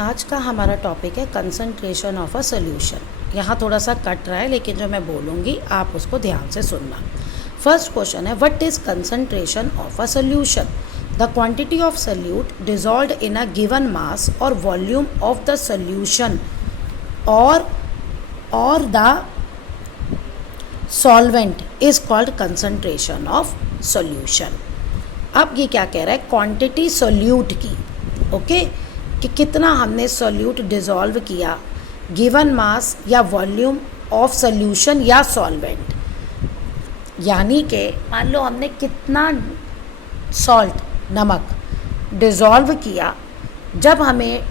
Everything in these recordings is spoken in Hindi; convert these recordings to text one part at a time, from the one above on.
आज का हमारा टॉपिक है कंसंट्रेशन ऑफ अ सॉल्यूशन। यहाँ थोड़ा सा कट रहा है लेकिन जो मैं बोलूँगी आप उसको ध्यान से सुनना। फर्स्ट क्वेश्चन है, what is concentration of a solution? The quantity of solute dissolved in a given mass और वॉल्यूम ऑफ द सॉल्यूशन और the solvent is called concentration of solution. अब ये क्या कह रहा है, क्वांटिटी सॉल्यूट की, ओके, कि कितना हमने सॉल्यूट डिसॉल्व किया गिवन मास या वॉल्यूम ऑफ सॉल्यूशन या सॉल्वेंट। यानी कि मान लो हमने कितना सॉल्ट नमक डिसॉल्व किया, जब हमें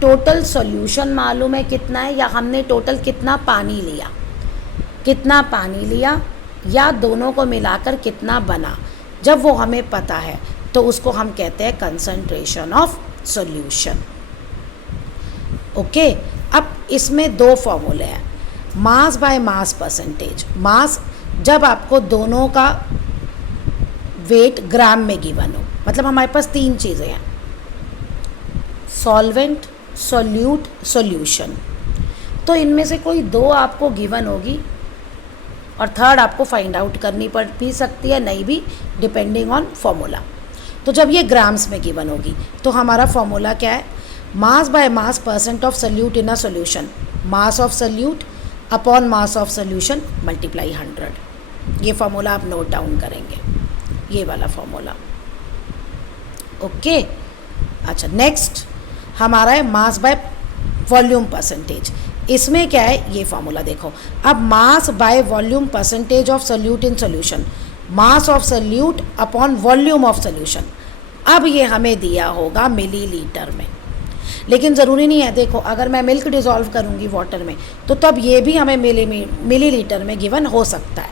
टोटल सॉल्यूशन मालूम है कितना है, या हमने टोटल कितना पानी लिया या दोनों को मिलाकर कितना बना, जब वो हमें पता है तो उसको हम कहते हैं कंसंट्रेशन ऑफ सॉल्यूशन। ओके, अब इसमें दो फॉर्मूले हैं, मास बाय मास परसेंटेज। मास जब आपको दोनों का वेट ग्राम में गिवन हो, मतलब हमारे पास तीन चीज़ें हैं, सॉल्वेंट, सॉल्यूट, सॉल्यूशन। तो इनमें से कोई दो आपको गिवन होगी और थर्ड आपको फाइंड आउट करनी पड़ भी सकती है, नहीं भी, डिपेंडिंग ऑन फॉर्मूला। तो जब ये ग्राम्स में गिवन होगी तो हमारा फॉर्मूला क्या है, mass by mass percent of solute in a solution, mass of solute upon mass of solution multiply 100। ये फॉर्मूला आप नोट डाउन करेंगे, ये वाला फॉर्मूला। ओके, अच्छा, नेक्स्ट हमारा है मास बाय वॉल्यूम परसेंटेज। इसमें क्या है, ये फॉर्मूला देखो। अब mass by volume percentage of solute in solution, mass of solute upon volume of solution. अब ये हमें दिया होगा मिलीलीटर में, लेकिन ज़रूरी नहीं है। देखो, अगर मैं मिल्क डिज़ोल्व करूँगी वाटर में तो तब ये भी हमें मिलीलीटर में गिवन हो सकता है।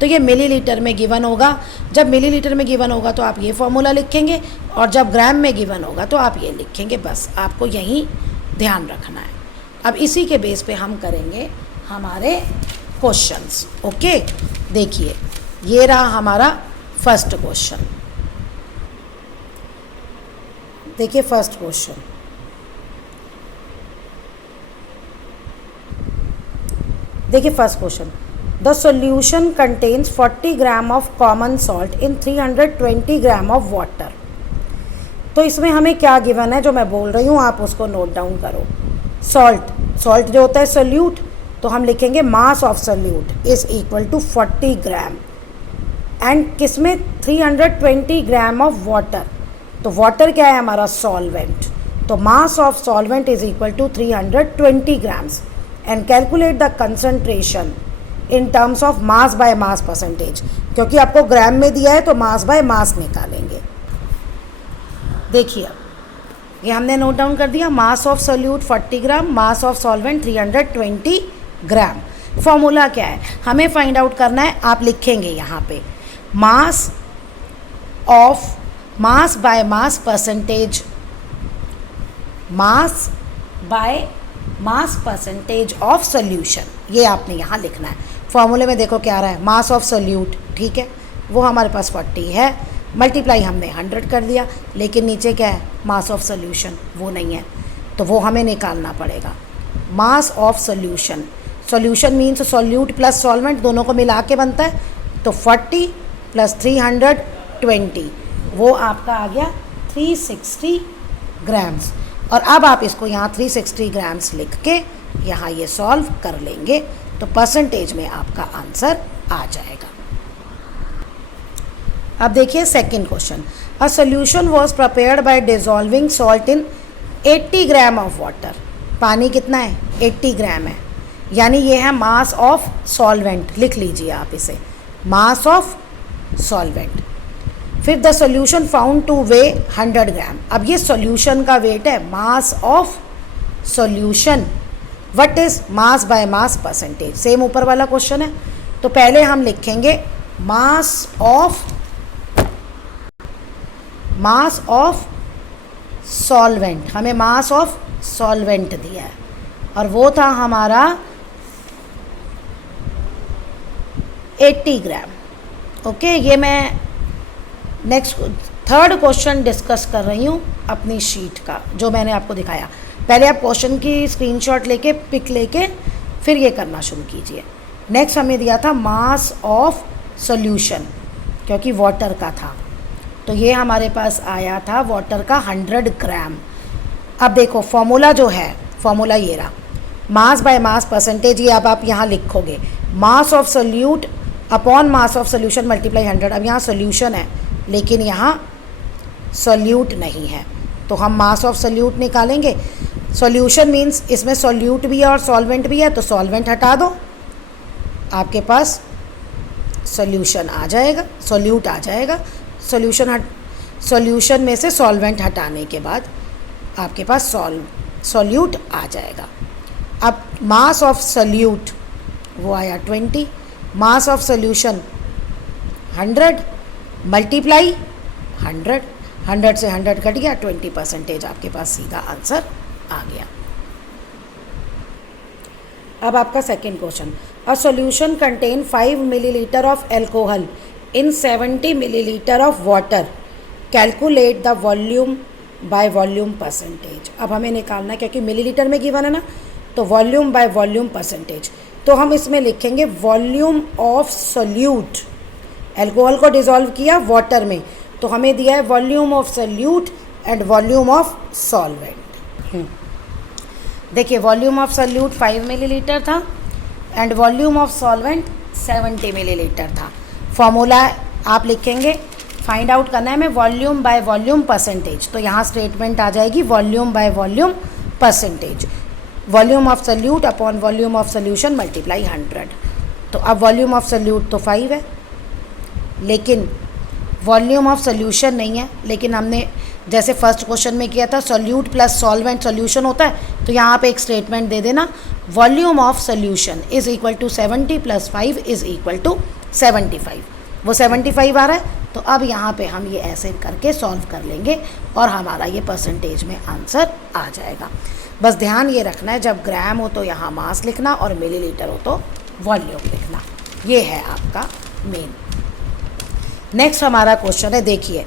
तो ये मिलीलीटर में गिवन होगा। जब मिलीलीटर में गिवन होगा तो आप ये फॉर्मूला लिखेंगे, और जब ग्राम में गिवन होगा तो आप ये लिखेंगे। बस आपको यही ध्यान रखना है। अब इसी के बेस पे हम करेंगे हमारे क्वेश्चंस। ओके, देखिए, ये रहा हमारा फर्स्ट क्वेश्चन। देखिए first question, the solution contains 40 gram of common salt in 320 gram of water. तो इसमें हमें क्या गिवन है, जो मैं बोल रही हूँ आप उसको नोट डाउन करो। सॉल्ट जो होता है सॉल्यूट, तो हम लिखेंगे mass of solute is equal to 40 gram, and किसमें 320 ग्राम ऑफ वाटर। तो वाटर क्या है हमारा, सॉल्वेंट। तो mass of solvent is equal to 320 grams, and calculate the concentration in terms of mass by mass percentage. क्योंकि आपको ग्राम में दिया है तो मास बाय मास निकालेंगे। देखिए, ये हमने नोट डाउन कर दिया, मास of solute 40 gram, mass of solvent 320 gram. Formula क्या है, हमें फाइंड आउट करना है। आप लिखेंगे यहाँ पे मास by mass percentage, mass by mass percentage of solution, ये आपने यहाँ लिखना है। फॉर्मूले में देखो क्या आ रहा है, मास ऑफ सॉल्यूट, ठीक है, वो हमारे पास 40 है, मल्टीप्लाई हमने 100 कर दिया, लेकिन नीचे क्या है, मास ऑफ सॉल्यूशन, वो नहीं है, तो वो हमें निकालना पड़ेगा। Mass of solution, solution means solute plus solvent दोनों को मिला के बनता है, तो 40 प्लस 320, वो आपका आ गया 360 ग्राम्स। और अब आप इसको यहाँ 360 ग्राम्स लिख के यहाँ ये सॉल्व कर लेंगे तो परसेंटेज में आपका आंसर आ जाएगा। अब देखिए second question, a solution was prepared by dissolving salt in 80 gram of water. पानी कितना है, 80 ग्राम है, यानी ये है मास ऑफ सॉल्वेंट। लिख लीजिए आप इसे, मास ऑफ सॉल्वेंट। फिर the solution found two way 100 ग्राम। अब ये सॉल्यूशन का वेट है, mass of solution. What is mass by mass percentage, same ऊपर वाला क्वेश्चन है। तो पहले हम लिखेंगे मास ऑफ सॉल्वेंट। हमें मास ऑफ सॉल्वेंट दिया है और वो था हमारा 80 ग्राम। ओके, ये मैं नेक्स्ट थर्ड क्वेश्चन डिस्कस कर रही हूँ अपनी शीट का, जो मैंने आपको दिखाया। पहले आप क्वेश्चन की स्क्रीनशॉट लेके पिक लेके फिर ये करना शुरू कीजिए। नेक्स्ट हमें दिया था मास ऑफ सॉल्यूशन, क्योंकि वाटर का था, तो ये हमारे पास आया था वाटर का 100 ग्राम। अब देखो फॉर्मूला जो है, फॉर्मूला ये रहा, मास बाय मास परसेंटेज, ये अब आप यहाँ लिखोगे मास of solute upon mass of solution multiply 100। अब यहाँ सोल्यूशन है लेकिन यहाँ सोल्यूट नहीं है, तो हम मास ऑफ सोल्यूट निकालेंगे। सॉल्यूशन मीन्स इसमें सोल्यूट भी है और सॉल्वेंट भी है, तो सॉल्वेंट हटा दो, आपके पास सॉल्यूशन आ जाएगा, सोल्यूट आ जाएगा। सॉल्यूशन में से सॉल्वेंट हटाने के बाद आपके पास सोल्यूट आ जाएगा। अब मास ऑफ सोल्यूट वो आया 20, मास ऑफ सोल्यूशन 100 मल्टीप्लाई 100 से 100 कट गया, 20% आपके पास सीधा आंसर आ गया। अब आपका second question, a solution contain 5 millilitre of alcohol in 70 millilitre of water, calculate the volume by volume percentage. अब हमें निकालना है, क्योंकि मिलीलीटर में गिवन है ना, तो वॉल्यूम बाय वॉल्यूम परसेंटेज, तो हम इसमें लिखेंगे वॉल्यूम ऑफ सोल्यूट। एल्कोहल को डिज़ोल्व किया वाटर में, तो हमें दिया है volume of solute and volume of solvent. देखिए वॉल्यूम ऑफ सोल्यूट 5 मिलीलीटर था and volume of solvent 70 millilitre था। फॉर्मूला आप लिखेंगे, फाइंड आउट करना है हमें वॉल्यूम बाय वॉल्यूम परसेंटेज, तो यहाँ स्टेटमेंट आ जाएगी volume by volume percentage, volume of solute upon volume of solution multiply 100। तो अब वॉल्यूम ऑफ सोल्यूट तो 5 है, लेकिन वॉल्यूम ऑफ सोल्यूशन नहीं है। लेकिन हमने जैसे फर्स्ट क्वेश्चन में किया था सोल्यूट प्लस सॉल्वेंट सोल्यूशन होता है, तो यहाँ पे एक स्टेटमेंट दे देना volume of solution is equal to 70 plus 5 is equal to 75। वो 75 आ रहा है, तो अब यहाँ पे हम ये ऐसे करके सॉल्व कर लेंगे और हमारा ये परसेंटेज में आंसर आ जाएगा। बस ध्यान ये रखना है, जब ग्राम हो तो यहाँ मास लिखना और मिलीलीटर हो तो वॉल्यूम लिखना। ये है आपका मेन। नेक्स्ट हमारा क्वेश्चन है, देखिए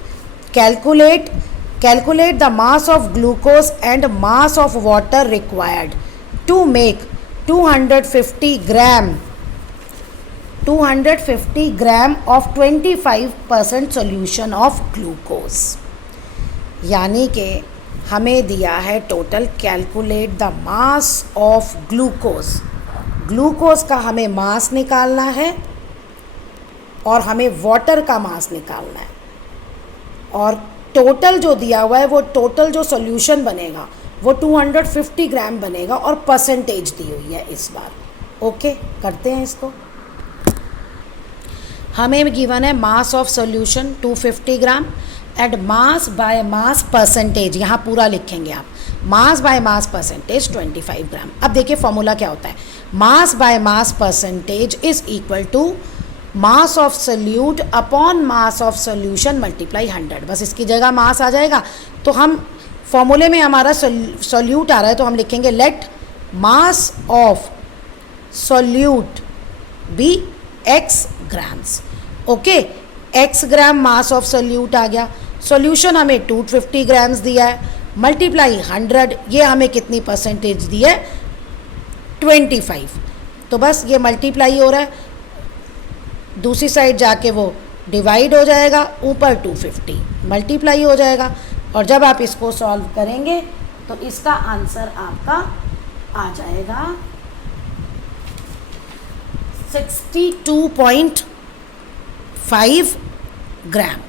calculate the mass of glucose and mass of water required to make 250 gram of 25% solution of glucose. यानी कि हमें दिया है total, calculate the mass of glucose का हमें मास निकालना है और हमें वाटर का मास निकालना है, और टोटल जो दिया हुआ है वो टोटल जो सॉल्यूशन बनेगा वो 250 ग्राम बनेगा और परसेंटेज दी हुई है इस बार। ओके, करते हैं इसको। हमें गिवन है mass of solution 250 gram and mass by mass percentage, यहाँ पूरा लिखेंगे आप, मास बाय मास परसेंटेज 25 ग्राम। अब देखिए फॉर्मूला क्या होता है, mass by mass percentage is equal to mass of solute upon mass of solution multiply 100। बस इसकी जगह मास आ जाएगा, तो हम फॉर्मूले में हमारा सोल्यूट आ रहा है, तो हम लिखेंगे let mass of solute be x grams. Okay, x gram mass of solute आ गया, सोल्यूशन हमें 250 ग्राम्स दिया है, मल्टीप्लाई 100, ये हमें कितनी परसेंटेज दी है 25। तो बस ये मल्टीप्लाई हो रहा है, दूसरी साइड जाके वो डिवाइड हो जाएगा, ऊपर 250 मल्टीप्लाई हो जाएगा, और जब आप इसको सॉल्व करेंगे तो इसका आंसर आपका आ जाएगा 62.5 ग्राम।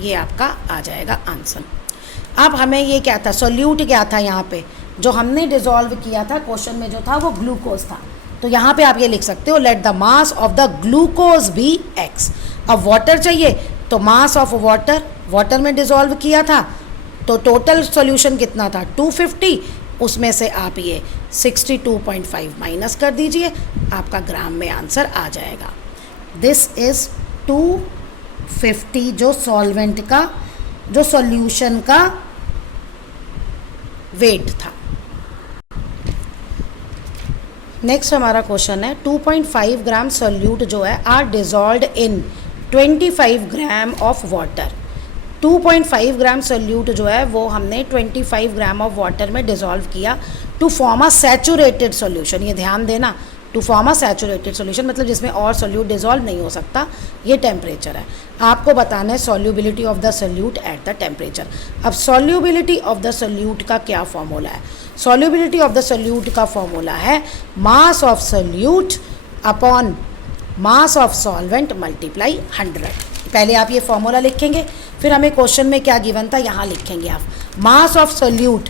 ये आपका आ जाएगा आंसर। अब हमें ये क्या था, सोल्यूट क्या था, यहाँ पे जो हमने डिज़ोल्व किया था क्वेश्चन में जो था वो ग्लूकोज था, तो यहाँ पे आप ये लिख सकते हो let the mass of the glucose be x। अब वाटर चाहिए तो मास ऑफ वाटर में डिज़ोल्व किया था, तो टोटल सॉल्यूशन कितना था 250, उसमें से आप ये 62.5 माइनस कर दीजिए, आपका ग्राम में आंसर आ जाएगा। दिस इज़ 250 जो सॉल्वेंट का, जो सॉल्यूशन का वेट था। नेक्स्ट हमारा क्वेश्चन है 2.5 ग्राम सोल्यूट जो है are dissolved in 25 gram of water, 2.5 gram solute जो है वो हमने 25 ग्राम ऑफ वाटर में डिज़ोल्व किया to form a saturated solution. ये ध्यान देना, to form a saturated solution मतलब जिसमें और सोल्यूट डिज़ोल्व नहीं हो सकता, ये टेम्परेचर है। आपको बताना है solubility of the solute at the temperature. अब सॉल्युबिलिटी ऑफ द सोल्यूट का क्या फॉर्मूला है? सॉल्युबिलिटी ऑफ द सोल्यूट का फॉर्मूला है मास of solute upon mass of solvent multiply 100। पहले आप ये फॉर्मूला लिखेंगे, फिर हमें क्वेश्चन में क्या गिवन था यहाँ लिखेंगे आप। मास ऑफ सोल्यूट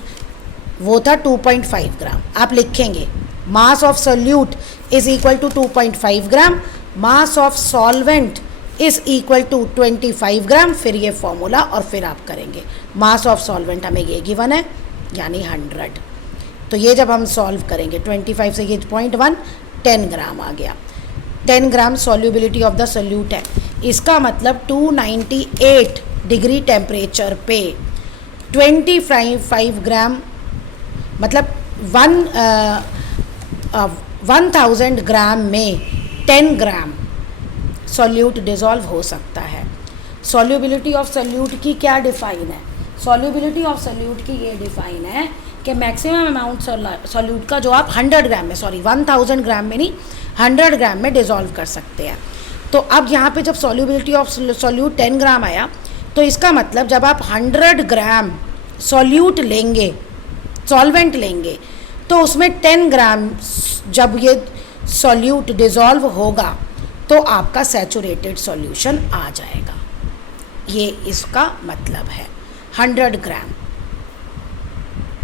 वो था 2.5 ग्राम, आप लिखेंगे mass of solute is equal to 2.5 gram, mass of solvent is equal to 25 gram, फिर ये फॉर्मूला और फिर आप करेंगे। मास ऑफ सॉल्वेंट हमें ये गिवन है यानी 100। तो ये जब हम सॉल्व करेंगे 25 से ये 0.1 10 ग्राम आ गया। 10 ग्राम सॉल्युबिलिटी ऑफ द सोल्यूट है। इसका मतलब 298 डिग्री टेम्परेचर पे 25 ग्राम मतलब 1000 ग्राम में 10 ग्राम सॉल्यूट डिज़ोल्व हो सकता है। सॉल्युबिलिटी ऑफ सोल्यूट की क्या डिफ़ाइन है? सॉल्युबिलिटी ऑफ सोल्यूट की ये डिफ़ाइन है कि मैक्सिमम अमाउंट सोल्यूट का जो आप 100 ग्राम में 1000 ग्राम में नहीं 100 ग्राम में डिज़ोल्व कर सकते हैं। तो अब यहाँ पे जब सॉल्युबिलिटी ऑफ सोल्यूट 10 ग्राम आया तो इसका मतलब जब आप 100 ग्राम सॉल्यूट लेंगे, सॉल्वेंट लेंगे, तो उसमें 10 ग्राम जब ये सॉल्यूट डिज़ोल्व होगा तो आपका सैचुरेटेड सॉल्यूशन आ जाएगा। ये इसका मतलब है 100 ग्राम।